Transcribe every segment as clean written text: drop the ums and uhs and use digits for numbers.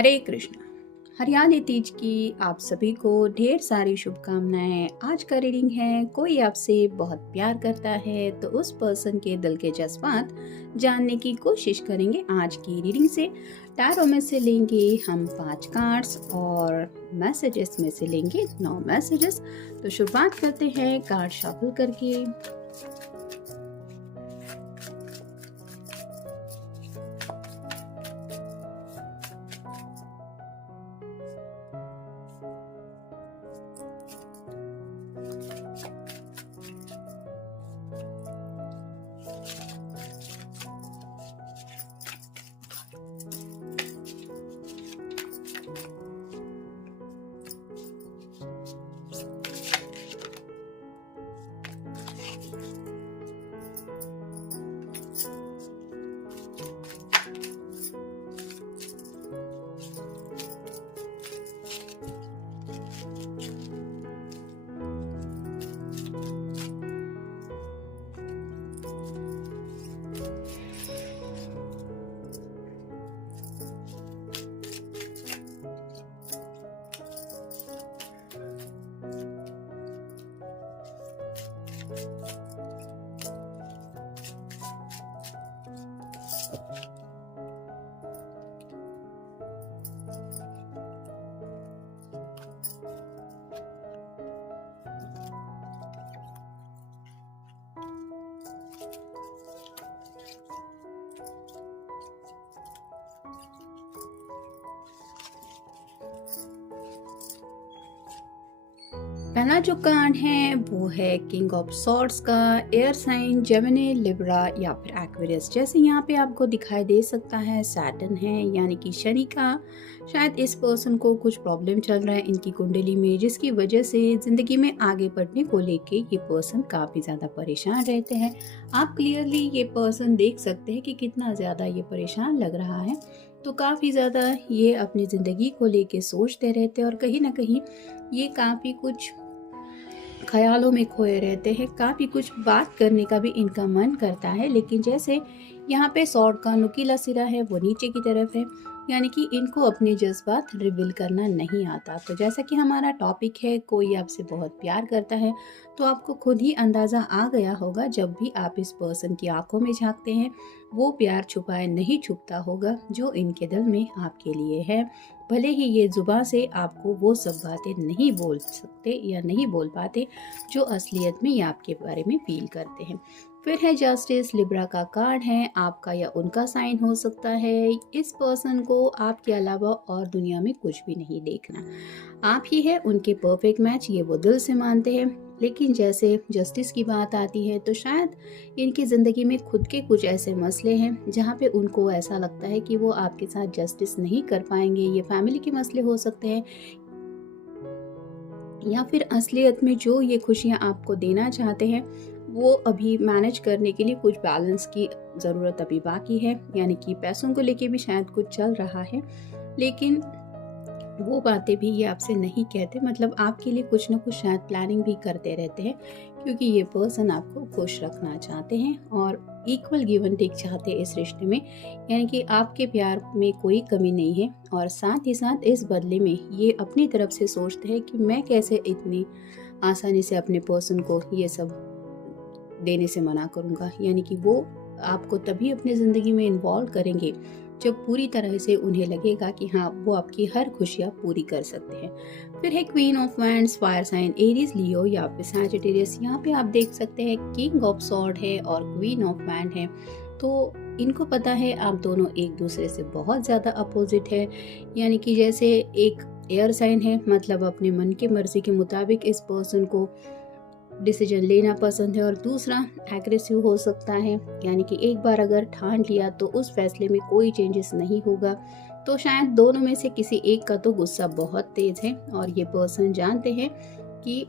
हरे कृष्णा। हरियाली तीज की आप सभी को ढेर सारी शुभकामनाएं। आज का रीडिंग है, कोई आपसे बहुत प्यार करता है तो उस पर्सन के दिल के जज्बात जानने की कोशिश करेंगे। आज की रीडिंग से टैरो में से लेंगे हम 5 कार्ड्स और मैसेजेस में से लेंगे 9 मैसेजेस। तो शुरुआत करते हैं कार्ड शफल करके। पहला जो कार्ड है वो है किंग ऑफ सॉर्ड्स का। एयर साइन जेमिनी, लिब्रा या फिर एक्वेरियस। जैसे यहाँ पे आपको दिखाई दे सकता है सैटर्न है यानी कि शनि का। शायद इस पर्सन को कुछ प्रॉब्लम चल रहा है इनकी कुंडली में, जिसकी वजह से जिंदगी में आगे बढ़ने को लेके ये पर्सन काफ़ी ज़्यादा परेशान रहते हैं। आप क्लियरली ये पर्सन देख सकते हैं कि कितना ज़्यादा ये परेशान लग रहा है। तो काफ़ी ज़्यादा ये अपनी ज़िंदगी को लेके सोचते रहते हैं और कहीं ना कहीं ये काफ़ी कुछ ख्यालों में खोए रहते हैं। काफ़ी कुछ बात करने का भी इनका मन करता है, लेकिन जैसे यहाँ पे सॉर्ड का नुकीला सिरा है वो नीचे की तरफ है, यानी कि इनको अपने जज्बात रिवील करना नहीं आता। तो जैसा कि हमारा टॉपिक है कोई आपसे बहुत प्यार करता है, तो आपको खुद ही अंदाज़ा आ गया होगा जब भी आप इस पर्सन की आंखों में झांकते हैं, वो प्यार छुपाए नहीं छुपता होगा जो इनके दिल में आपके लिए है। भले ही ये जुबान से आपको वो सब बातें नहीं बोल सकते या नहीं बोल पाते जो असलियत में ये आपके बारे में फील करते हैं। फिर है जस्टिस, लिब्रा का कार्ड है। आपका या उनका साइन हो सकता है। इस पर्सन को आपके अलावा और दुनिया में कुछ भी नहीं देखना, आप ही है उनके परफेक्ट मैच, ये वो दिल से मानते हैं। लेकिन जैसे जस्टिस की बात आती है तो शायद इनकी ज़िंदगी में खुद के कुछ ऐसे मसले हैं जहाँ पे उनको ऐसा लगता है कि वो आपके साथ जस्टिस नहीं कर पाएंगे। ये फैमिली के मसले हो सकते हैं या फिर असलियत में जो ये खुशियाँ आपको देना चाहते हैं वो अभी मैनेज करने के लिए कुछ बैलेंस की ज़रूरत अभी बाकी है। यानी कि पैसों को लेके भी शायद कुछ चल रहा है, लेकिन वो बातें भी ये आपसे नहीं कहते। मतलब आपके लिए कुछ ना कुछ शायद प्लानिंग भी करते रहते हैं, क्योंकि ये पर्सन आपको खुश रखना चाहते हैं और इक्वल गिव एंड टेक चाहते हैं इस रिश्ते में। यानी कि आपके प्यार में कोई कमी नहीं है और साथ ही साथ इस बदले में ये अपनी तरफ से सोचते हैं कि मैं कैसे इतनी आसानी से अपने पर्सन को ये सब देने से मना करूँगा। यानी कि वो आपको तभी अपनी ज़िंदगी में इन्वॉल्व करेंगे जब पूरी तरह से उन्हें लगेगा कि हाँ वो आपकी हर खुशियाँ पूरी कर सकते हैं। फिर है queen of wands, fire sign Aries, Leo या फिर सैजिटेरियस। यहाँ पे आप देख सकते हैं किंग ऑफ सॉर्ड है और क्वीन ऑफ वैंड है। तो इनको पता है आप दोनों एक दूसरे से बहुत ज़्यादा अपोजिट है। यानी कि जैसे एक एयर साइन है, मतलब अपने मन की मर्जी के मुताबिक इस पर्सन को डिसीजन लेना पसंद है, और दूसरा एग्रेसिव हो सकता है। यानी कि एक बार अगर ठान लिया तो उस फैसले में कोई चेंजेस नहीं होगा। तो शायद दोनों में से किसी एक का तो गुस्सा बहुत तेज है और ये पर्सन जानते हैं कि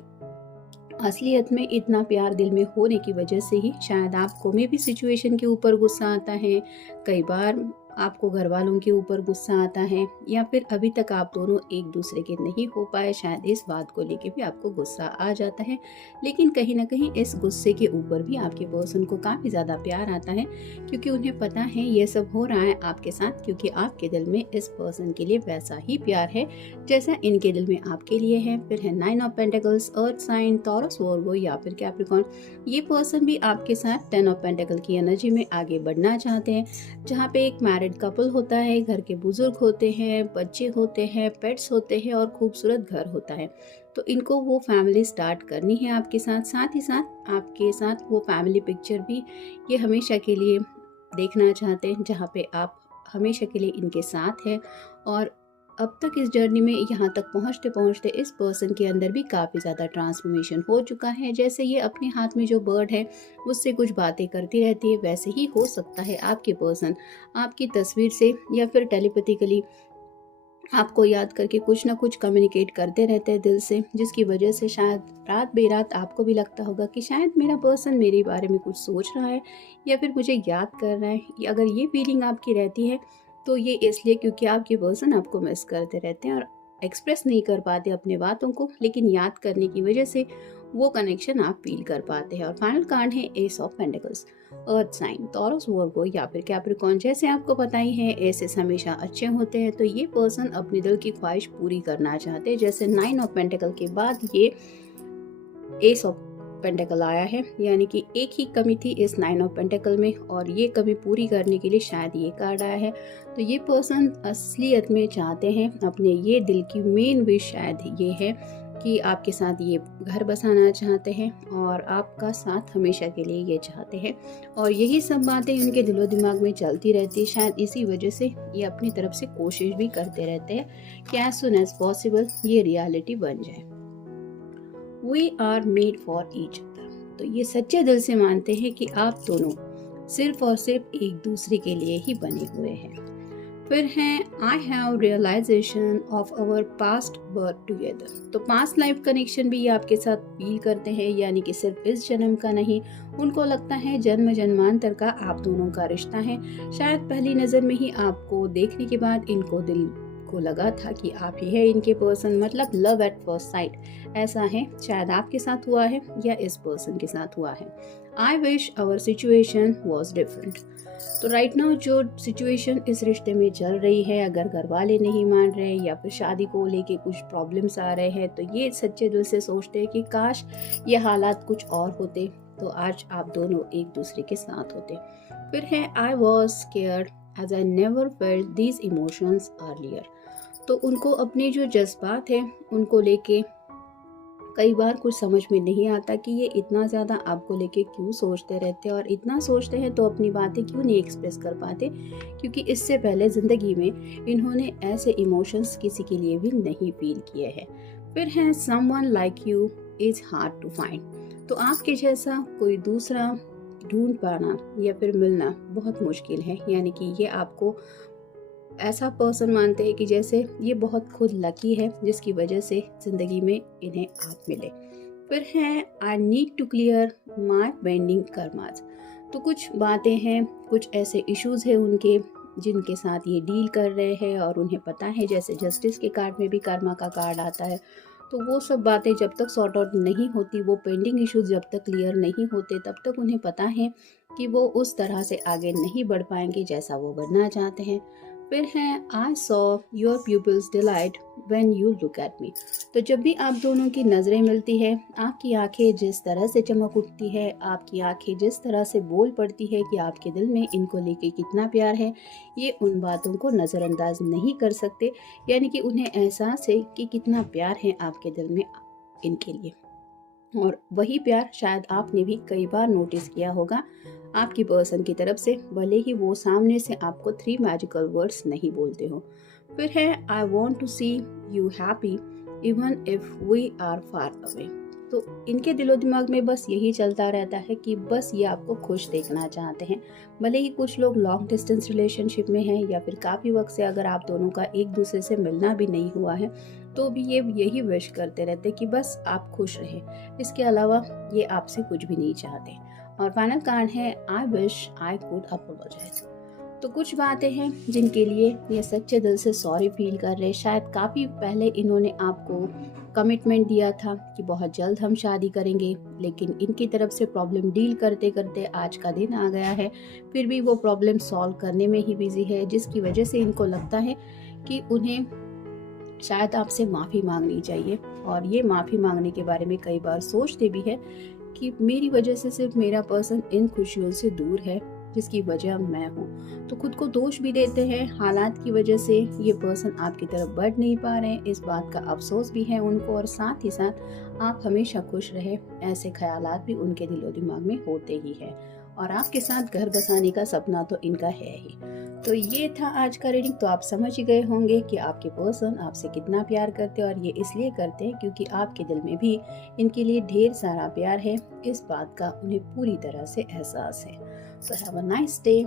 असलियत में इतना प्यार दिल में होने की वजह से ही शायद आपको में भी सिचुएशन के ऊपर गुस्सा आता है। कई बार आपको घर वालों के ऊपर गुस्सा आता है, या फिर अभी तक आप दोनों एक दूसरे के नहीं हो पाए, शायद इस बात को लेके भी आपको गुस्सा आ जाता है। लेकिन कहीं ना कहीं इस गुस्से के ऊपर भी आपके पर्सन को काफ़ी ज़्यादा प्यार आता है, क्योंकि उन्हें पता है ये सब हो रहा है आपके साथ, क्योंकि आपके दिल में इस पर्सन के लिए वैसा ही प्यार है जैसा इनके दिल में आपके लिए है। फिर है 9 of pentacles, earth sign, Taurus, Virgo या फिर कैप्रिकॉर्न। ये पर्सन भी आपके साथ 10 ऑफ पेंटिकल की एनर्जी में आगे बढ़ना चाहते हैं, जहाँ पे एक मैरिड कपल होता है, घर के बुजुर्ग होते हैं, बच्चे होते हैं, पेट्स होते हैं और खूबसूरत घर होता है। तो इनको वो फैमिली स्टार्ट करनी है आपके साथ, साथ ही साथ आपके साथ वो फैमिली पिक्चर भी ये हमेशा के लिए देखना चाहते हैं, जहाँ पे आप हमेशा के लिए इनके साथ हैं। और अब तक इस जर्नी में यहाँ तक पहुँचते पहुँचते इस पर्सन के अंदर भी काफ़ी ज़्यादा ट्रांसफॉर्मेशन हो चुका है। जैसे ये अपने हाथ में जो बर्ड है उससे कुछ बातें करती रहती है, वैसे ही हो सकता है आपके पर्सन आपकी तस्वीर से या फिर टेलीपैथिकली आपको याद करके कुछ ना कुछ कम्युनिकेट करते रहते हैं दिल से, जिसकी वजह से शायद रात बेरात आपको भी लगता होगा कि शायद मेरा पर्सन मेरे बारे में कुछ सोच रहा है या फिर मुझे याद कर रहा है। अगर ये फीलिंग आपकी रहती है तो ये इसलिए क्योंकि आपके पर्सन आपको मिस करते रहते हैं और एक्सप्रेस नहीं कर पाते अपने बातों को, लेकिन याद करने की वजह से वो कनेक्शन आप फील कर पाते हैं। और फाइनल कार्ड है ace of pentacles, earth sign, Taurus, Virgo या फिर कैप्रिकॉर्न। जैसे आपको पता ही है एसेस हमेशा अच्छे होते हैं, तो ये पर्सन अपने दिल की ख्वाहिश पूरी करना चाहते हैं। जैसे 9 ऑफ पेंटिकल के बाद ये एस ऑफ पेंटिकल आया है, यानी कि एक ही कमी थी इस 9 ऑफ पेंटिकल में और ये कमी पूरी करने के लिए शायद ये कार्ड आया है। तो ये पर्सन असलियत में चाहते हैं, अपने ये दिल की मेन विश शायद ये है कि आपके साथ ये घर बसाना चाहते हैं और आपका साथ हमेशा के लिए ये चाहते हैं। और यही सब बातें उनके दिलो दिमाग में चलती रहती है, शायद इसी वजह से ये अपनी तरफ से कोशिश भी करते रहते हैं कि एज सुन एज पॉसिबल ये रियलिटी बन जाए। We are made for each other. तो ये सच्चे दिल से मानते हैं कि आप दोनों सिर्फ और सिर्फ एक दूसरे के लिए ही बने हुए हैं। फिर हैं I have realization of our past birth together. तो पास्ट लाइफ कनेक्शन भी ये आपके साथ फील करते हैं, यानी कि सिर्फ इस जन्म का नहीं, उनको लगता है जन्म जन्मांतर का आप दोनों का रिश्ता है। शायद पहली नज़र में ही आपको देखने के बाद इनको दिल को लगा था कि आप ही है इनके पर्सन, मतलब लव एट फर्स्ट साइट ऐसा है। शायद आपके साथ हुआ है या इस पर्सन के साथ हुआ है। I wish our situation was different. तो राइट नाउ जो सिचुएशन इस रिश्ते में चल रही है, अगर घर वाले नहीं मान रहे या फिर शादी को लेके कुछ प्रॉब्लम्स आ रहे हैं, तो ये सच्चे दिल से सोचते हैं कि काश ये हालात कुछ और होते तो आज आप दोनों एक दूसरे के साथ होते। फिर है I was scared as I never felt these emotions earlier. तो उनको अपने जो जज्बात हैं उनको लेके कई बार कुछ समझ में नहीं आता कि ये इतना ज़्यादा आपको लेके क्यों सोचते रहते हैं, और इतना सोचते हैं तो अपनी बातें क्यों नहीं एक्सप्रेस कर पाते, क्योंकि इससे पहले ज़िंदगी में इन्होंने ऐसे इमोशंस किसी के लिए भी नहीं फील किए हैं। फिर है someone like you is hard to find. तो आपके जैसा कोई दूसरा ढूंढ पाना या फिर मिलना बहुत मुश्किल है, यानी कि ये आपको ऐसा पर्सन मानते हैं कि जैसे ये बहुत खुद लकी है जिसकी वजह से ज़िंदगी में इन्हें आप मिले। फिर है I need to clear my pending karmas. तो कुछ बातें हैं, कुछ ऐसे इश्यूज हैं उनके जिनके साथ ये डील कर रहे हैं और उन्हें पता है, जैसे जस्टिस के कार्ड में भी कर्मा का कार्ड आता है, तो वो सब बातें जब तक सॉर्ट आउट नहीं होती, वो पेंडिंग इश्यूज जब तक क्लियर नहीं होते, तब तक उन्हें पता है कि वो उस तरह से आगे नहीं बढ़ पाएंगे जैसा वो बढ़ना चाहते हैं। फिर है I saw your pupils delight when you look at me. तो जब भी आप दोनों की नज़रें मिलती है, आपकी आंखें जिस तरह से चमक उठती है, आपकी आंखें जिस तरह से बोल पड़ती है कि आपके दिल में इनको लेके कितना प्यार है, ये उन बातों को नज़रअंदाज नहीं कर सकते, यानी कि उन्हें एहसास है कि कितना प्यार है आपके दिल में इनके लिए। और वही प्यार शायद आपने भी कई बार नोटिस किया होगा आपकी पर्सन की तरफ से, भले ही वो सामने से आपको 3 मैजिकल वर्ड्स नहीं बोलते हो। फिर है I want to see you happy even if we are far away. तो इनके दिलो दिमाग में बस यही चलता रहता है कि बस ये आपको खुश देखना चाहते हैं, भले ही कुछ लोग लॉन्ग डिस्टेंस रिलेशनशिप में हैं या फिर काफ़ी वक्त से अगर आप दोनों का एक दूसरे से मिलना भी नहीं हुआ है, तो भी ये यही विश करते रहते कि बस आप खुश रहें, इसके अलावा ये आपसे कुछ भी नहीं चाहते। और फाइनल कार्ड है I wish I could apologise. तो कुछ बातें हैं जिनके लिए ये सच्चे दिल से सॉरी फील कर रहे हैं। शायद काफ़ी पहले इन्होंने आपको कमिटमेंट दिया था कि बहुत जल्द हम शादी करेंगे, लेकिन इनकी तरफ से प्रॉब्लम डील करते करते आज का दिन आ गया है। फिर भी वो प्रॉब्लम सॉल्व करने में ही बिजी है, जिसकी वजह से इनको लगता है कि उन्हें शायद आपसे माफ़ी मांगनी चाहिए। और ये माफ़ी मांगने के बारे में कई बार सोचते भी है कि मेरी वजह से सिर्फ मेरा पर्सन इन खुशियों से दूर है, जिसकी वजह मैं हूँ। तो खुद को दोष भी देते हैं, हालात की वजह से ये पर्सन आपकी तरफ बढ़ नहीं पा रहे हैं, इस बात का अफसोस भी है उनको। और साथ ही साथ आप हमेशा खुश रहे, ऐसे ख्यालात भी उनके दिलो दिमाग में होते ही है। और आपके साथ घर बसाने का सपना तो इनका है ही। तो ये था आज का रीडिंग। तो आप समझ ही गए होंगे कि आपके पर्सन आपसे कितना प्यार करते हैं, और ये इसलिए करते हैं क्योंकि आपके दिल में भी इनके लिए ढेर सारा प्यार है। इस बात का उन्हें पूरी तरह से एहसास है। So have a nice day.